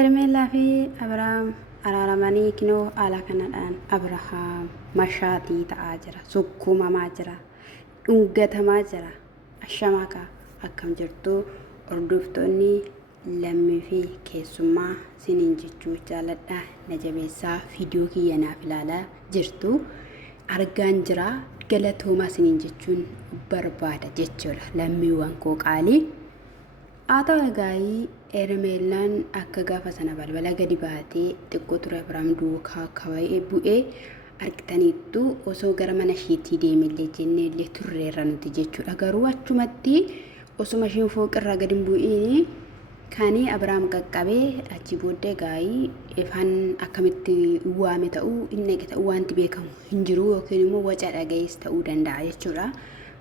Ermeellaa fi Abrahaam araaramanii kinoo haala kanadhaan Abrahaam mashaatii ta'aa jira, sukkuumamaa jira, dhungatamaa jira. Ashamaakaa akkam jirtu hordoftoonni lammii fi keessummaa siniin jechuu jaaladha. Na jabeessaa viidiyoo kiyya naaf ilaalaa jirtu argaan jira. Galatoomaa siniin jechuun barbaada jechuudha lammiiwwan koo qaalii. Aataa egaayii Ermeellaan akka gaafa sana balbala gadi baatee xiqqoo ture Abrahaam duukaa kawa'ee bu'ee argitaniittu osoo gara mana ishiitii deemillee jennee illee turreerra nuti jechuudha. Garuu achumatti osuma ishiin fooqirraa gadi hin bu'iin kaanii Abrahaam qaqqabee achi booddee egaayii ifaan akkamitti waame ta'uu inni ta'uu wanti beekamu hin jiru yookiin immoo waca dhagayees ta'uu danda'a jechuudha.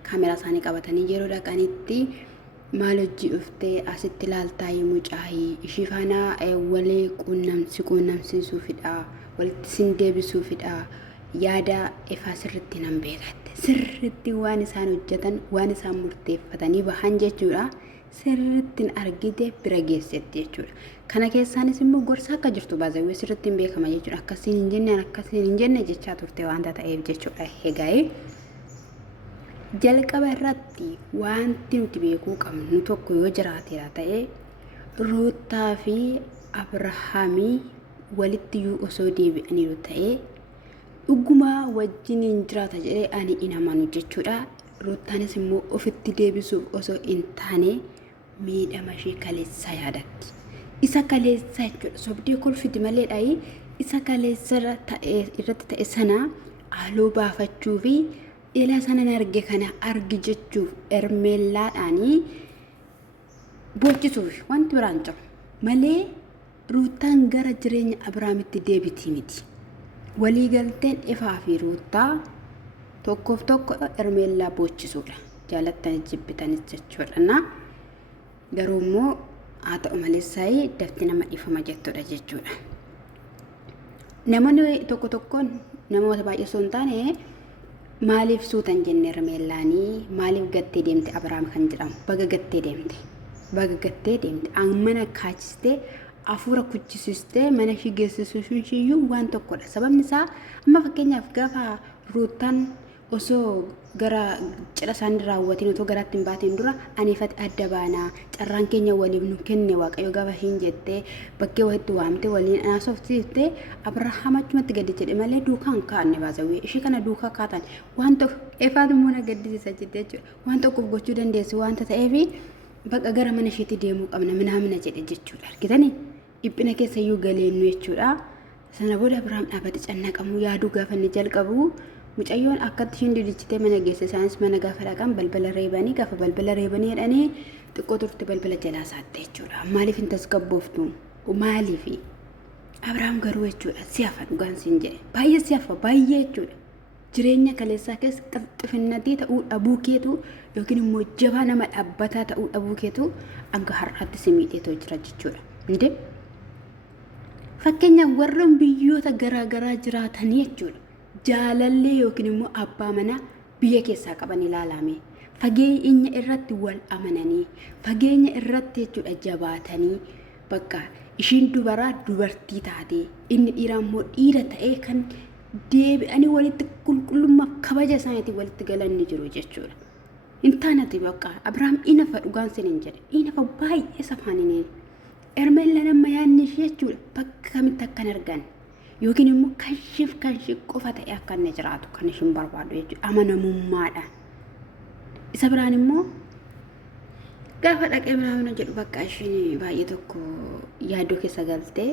Kaameraa isaanii qabatanii yeroo dhaqanitti maal hojii dhuftee asitti ilaaltaa mucaayii ishii faana walii quunnamsiisuufidha, walitti sin deebisuufidha. Yaada ifaa sirriitti nan beekatte sirriitti waan isaan hojjetan waan isaan murteeffatanii bahan jechuudha. Sirriittiin argite bira geessetti jechuudha. Kana keessaanis immoo gorsa akka jirtu baazawwee sirriittiin beekama jechuudha. Akkasiin hin jenne jechaa turte waanta ta'eef jechuudha. Egaa jalqaba irratti wanti nuti beekuu qabnu tokko yoo jiraateera ta'e Ruutaa fi Abrahaamii walitti yoo osoo deebi'aniiru ta'e dhuguma wajjin hin jiraata jedhee ani hin amanu jechuudha. Ruutaanis immoo ofitti deebisuuf osoo hin taane miidhama ishee kaleessaa yaadatti. Isa kaleessaa jechuudha sobdee kolfiti maleedha. Isa kaleessa irratti ta'e sana haaloo baafachuu fi ila sana arge kana argi jechuuf Ermeellaadhaanii boojjisuuf wanti biraan jiru malee Ruutaan gara jireenya Abrahaamitti deebitii miti. Waliigalteen ifaa fi Ruutaa tokkoof tokko Ermeellaa boojjisuudha. Jaalattanii jibbitanis jechuudha. Garuu immoo haa ta'u malee saayii dafti nama dhiifama jettuudha jechuudha. Namoonni tokko tokkoon namoota baay'ee osoo hin taane maaliif suutan jenne Ermeellaanii maaliif gattee deemte Abrahaam kan jedhamu baga gattee deemte mana kaachistee afuura kuchisiistee mana ishii geessisuun shiyyuu waan tokkodha. Sababni isaa amma fakkeenyaaf gaafa Ruutaan osoo gara cidha isaanii raawwatiin otoo garaatti hin baatiin dura aniifati adda baanaa carraan keenya waliif nu kenne Waaqayyo gaafa hin jettee bakkee walitti waamte waliin anaasofsiiftee Abrahaam achumatti gadi jedhe malee duukaan kaanne baazawwee ishii kana duukaa kaatan waan tokko efaatu immoo na gaddisiisa jettee jechuudha. Waan tokkoof gochuu dandeessu wanta ta'eefi bakka gara mana isheetti deemuu qabna minaamina jedhe jechuudha. Argitanii dhiphina keessa iyyuu galeennu jechuudha. Sana booda Abrahaam dhaabate cannaqamuu yaaduu gaafa inni jalqabu mucayyoon akkatti ishiin diddichitee mana geesse isaanis mana gaafa dhaqan balbala reebanii gaafa balbala reebanii jedhanii xiqqoo turte balbala jalaa saatte jechuudha. Maaliif hin tasgabbooftu maaliif Abrahaam garuu jechuudha siyafa dhugaan siin jedhe baay'ee siyafa baay'ee jechuudha. Jireenya kaleessaa keessa qixxifinatii ta'uu dhabuu keetu yookiin immoo jabaa nama dhaabbataa ta'uu dhabuu keetu hanga har'aatti si miidheetoo jira jechuudha. Indee fakkeenyaaf warreen biyyoota garaagaraa jiraatanii jechuudha. Jaalallee yookiin immoo abbaa manaa biyya keessaa qaban ilaalame fageenya irratti wal amananii fageenya irratti jechuudha jabaatanii bakka ishiin dubaraa dubartii taate inni dhiiraa immoo dhiira ta'ee kan deebi'anii walitti qulqullummaa kabaja isaaniitiin walitti galanni jiru jechuudha. Intaanati bakka Abrahaam inafa dhugaan siniin jedhe inafa baay'ee safaaniin Ermeellaan amma yaadni ishee jechuudha bakka kamitti akkan argan yookiin immoo kashiif qofa ta'e akka inni jiraatu kan ishiin barbaadu jechuudha amanamummaadhaan. Isa biraan immoo gaafa dhaqee Abrahaam jedhu bakka ishiin baay'ee tokko yaaddoo keessa galtee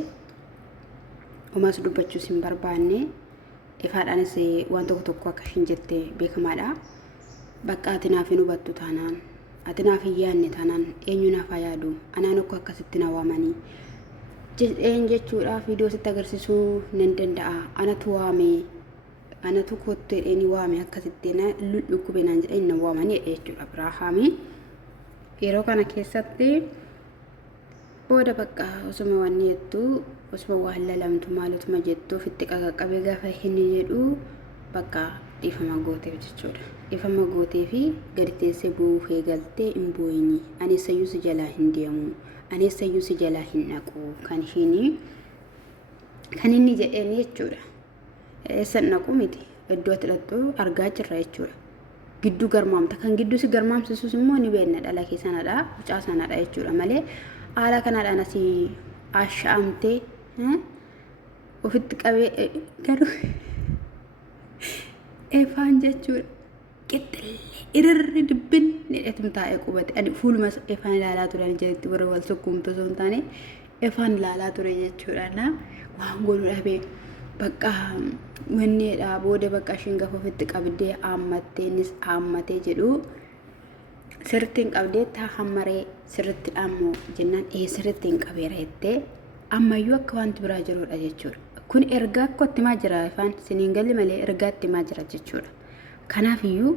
homaas dubbachuus hin barbaanne ifaadhaanis waan tokko akka ishiin jette beekamaadha. Bakka ati naaf hin hubattu taanaan ati naaf hin yaadne taanaan eenyu naaf haa yaadu anaan akka akkasitti na waamanii jedheen jechuudha. Viidiyoo sitti agarsiisuu nan danda'a. Anatu waame anatu kottee dheeni waame akkasitti na lukkubee naan jedheen na waamanii jechuudha. Abrahaamii yeroo kana keessatti booda bakka osuma waan jettu osuma waan lalamtu maalutuma jettu ofitti qaqqabee gaafa hin jedhu bakka dhiifama gooteef jechuudha. Dhiifama gootee fi gadi teessee bu'uuf eegaltee hin boo'inii. Ani eessayyuu si jalaa hin deemu. Ani eessayyuu si jalaa hin naqu. Kan inni jedheen jechuudha. Eessa naqu miti. Iddoo ati dhaqxu argaa jirra jechuudha. Gidduu garmaamta. Kan gidduu si garmaamsisus immoo ni beekna dhala kee sanadha. Mucaa sanadha jechuudha malee haala kanaadhaan asii asha'amtee ofitti qabee garuu efaan jechuudha. Qixxillee irri dibbin hidhetum taa'ee qubate. Ani fuuluma efaan ilaalaa ture ani jalatti warra wal sukkuumtu osoo hin taane efaan ilaalaa ture jechuudha. Na waan godhu dhabee bakka wanneedha booda bakka ishiin gafa ofitti qabdee haammattee innis haammatee jedhu sirriitti hin qabdee taa hammaree sirriitti ammoo jennaan sirriitti hin qabeera jettee ammayyuu akka wanti biraa jirudha jechuudha. Kun ergaa akkatti maa jira ifaan siniin galli malee ergaatti maa jira jechuudha. Kanaafiyyuu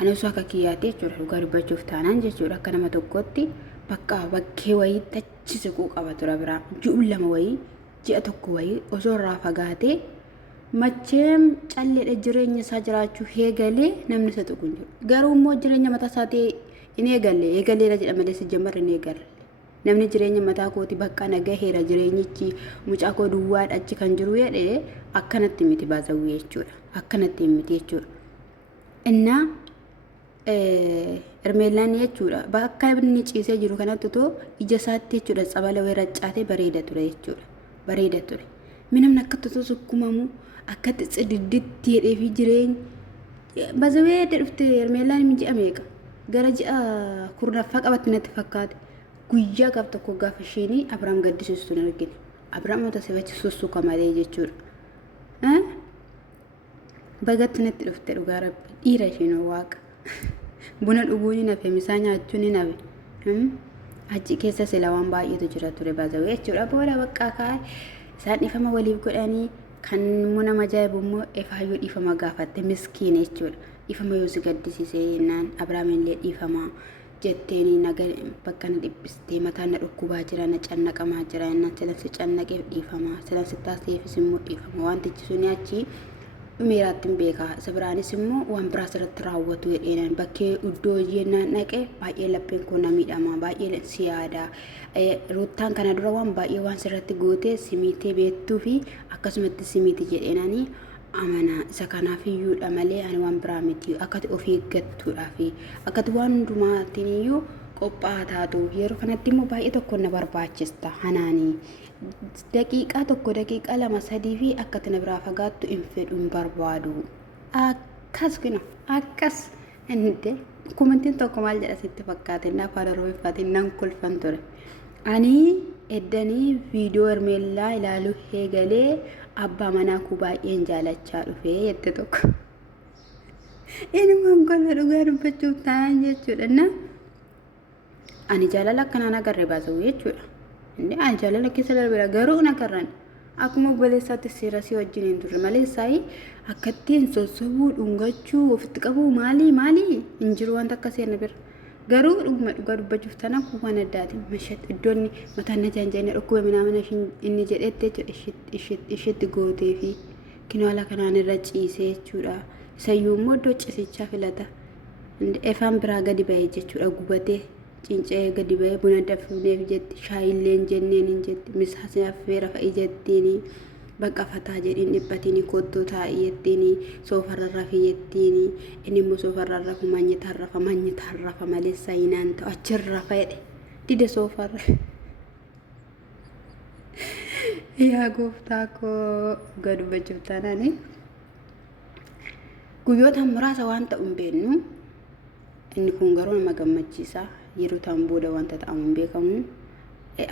ani osoo akka kiyyaatee jechuudha dhugaa dubbachuuf taanaan jechuudha akka nama tokkotti bakka bakkee wayii tachisiquu qaba tura biraa ji'u lama wayii ji'a tokko wayii osoo irraa fagaatee macheem calleedha jireenya isaa jiraachuu eegalee namni isa tuqu hin jiru. Garuu immoo jireenya mataa isaatii hin eegalleedha jedha malee si jammarra hin eegalle. Namni jireenya mataa kooti bakka nagaa heera jireenyichi mucaa koo duwwaadha achi kan jiru jedhee akkanatti miti baasawwee jechuudha. Akkanatti miti jechuudha. Innaa Ermeellaan jechuudha bakka inni ciisee jiru kanatti too ija isaatti jechuudha tsabala wayii raccaatee bareeda ture jechuudha. Bareeda ture. Minamni akkatti too sukkumamu akkatti cididditti jedhee fi jireenya baasawwee dhufte Ermeellaan min ji'a meeqa gara ji'a kurnaffaa qabatti natti fakkaate. Guyyaa gaaf tokko gaafa isheen Abiraam gaddisiistu hin argine. Abiraam wanta sifachi sussuka malee jechuudha. Bagatti natti dhufte dhugaa rabbi dhiira isheen waaqa. Buna dhuguu ni nafe misaa nyaachuu ni nafe. Achi keessa sila waan baay'eetu jira ture baasawwee jechuudha. Booda bakka kaa'e isaan dhiifama waliif godhanii kan nama ajaa'ibu immoo efaayyuu dhiifama gaafatte miskiina jechuudha. Dhiifama yoo si gaddisiisee jennaan Abiraam illee dhiifama. Jetteeni naga bakka na dhibbistee mataan na dhukkubaa jira na cannaqamaa jira innaan silansi cannaqeef dhiifama silansi taasiseefis immoo dhiifama wantichi suni achi dhumeeraatti hin beekaa isa biraanis immoo waan biraa sirratti raawwatu jedheenaan bakkee iddoo jennaan dhaqe baay'ee lapheen koo na miidhama baay'ee si yaada ruuttaan kana dura waan baay'ee waan sirratti gootee simiitee beektuu fi akkasumatti simiiti jedheenanii amana isa kanaafiyyuudha malee ani waan biraa miti akkati of eeggattuudhaa fi akkati waan hundumaatiin iyyuu qophaa'aa taatu yeroo kanatti immoo baay'ee tokko na barbaachista hanaanii daqiiqaa tokko daqiiqaa lama sadii fi akkati na biraa fagaattu hin fedhu hin barbaadu akkas kino akkas inni kumantiin tokko maal jedha sitti fakkaate na afaan oromoffaatiin nan kolfan ture ani eddanii viidiyoo Ermeellaa ilaaluu eegalee abbaa manaa koo baay'een jaalachaa dhufee jette tokko. Inni kolfa dhugaa dubbachuuf taa'an jechuudha. Ani jaalala akkanaan agarree baasawuu jechuudha. Ani jaalala keessa darbera garuu nagarran akkuma obboleessaatti seerasii wajjin hin turre malee saayii akkattiin sossobuu dhungachuu ofitti qabuu maalii hin jiru wanta akka seerna bira. Garuu dhuguma dhugaa dubbachuuf tana waan addaati mashat iddoonni mataan na jaanjanii dhukkuba minaamina inni jedhetti jechuudha isheetti gootee fi kinoala kanaan irra ciisee jechuudha. Isayyuu immoo iddoo ciisichaa filata. Efaan biraa gadi ba'ee jechuudha gubatee cincee gadi ba'ee buna danfineef jetti shaayillee hin jenneen hin jetti misaasni affeera fa'i jettiini bakka fataa jedhiin dhibbatiin kottoo taa'ii jettiini soofarra rafi jettiini inni immoo soofarra rafu manyitaan rafa malee saayinaan ta'u achirra fedhe dide soofarra. Yaa gooftaa koo dhugaa dubbachuuf taanaani guyyoota muraasa waan ta'u hin beeknu inni kun garuu nama gammachiisa yeroo ta'an booda wanta ta'amu hin beekamu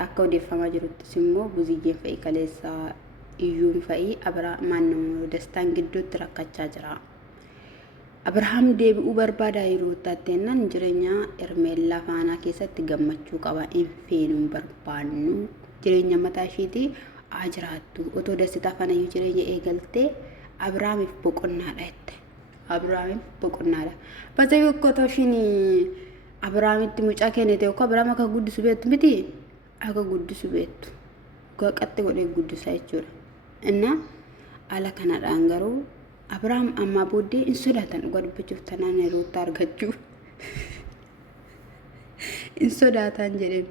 akka odeeffamaa jiruttis immoo buziyyeen fa'i kaleessaa iyyuun fa'i Abiraam dastaan gidduutti rakkachaa jira. Abiraam deebi'uu barbaada yeroo taateennan jireenya Ermeellaa faanaa keessatti gammachuu qaba hin feenu hin barbaannu jireenya mataa isheetii haa jiraattu otoo dasitaa fanayyuu jireenya eegaltee Abiraamiif boqonnaadha jette. Abiraamiif boqonnaadha. Basee boqqotoo ishiin Abiraamitti mucaa kennite yookaan Abiraam akka guddisu beektu miti akka guddisu beektu qaqqatti godhee guddisaa jechuudha. Inna ala kanadhaan garuu Abrahaam amma booddee in sodaatan dhugaa dubbachuuf tanaan Ruutaa argachuu in sodaatan jedheen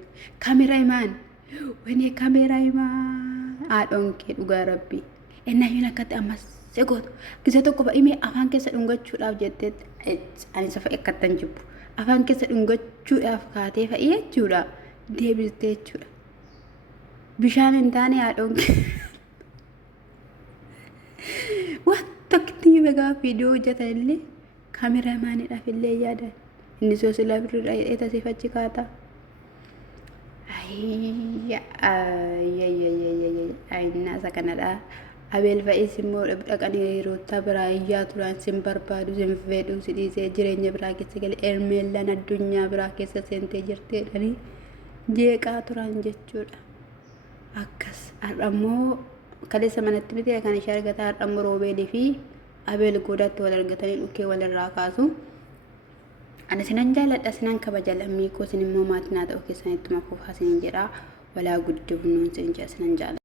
kaameraa himaan wani kaameraa himaan haadhoon kee dhugaa rabbii ennaayyuun akkatti ammas segoota gisa tokko ba'imee afaan keessa dhungachuudhaaf jettee ani safa ekkattan jibbu afaan keessa dhungachuudhaaf kaatee fa'ii jechuudha deebistee jechuudha bishaan hin taane haadhoon kee tokkitti beekaa viidiyoo hojjetan illee kaameraa maaniidhaaf illee yaadan inni soosila birrii dheeta sifachi kaata ayinaa isa kanadha abeel fa'is immoo dhaqanii Ruutaa biraa iyyaa turan sin barbaadu sin fedhu si dhiisee jireenya biraa keessa galee ermeellaan addunyaa biraa keessa seentee jirteedhanii jeeqaa turan jechuudha akkas har'ammoo kaleessa manatti miti kan ishee argata har'ammoo Roobeelii fi Abeel godaatti wal argatanii dhukkee walirraa kaasu. Ani sinan jaaladha sinan kabaja lammii koo sin immoo maatii naa ta'uu keessanitti makuuf hasiin jedha walaa guddifnuun sin jedha sinan jaaladha.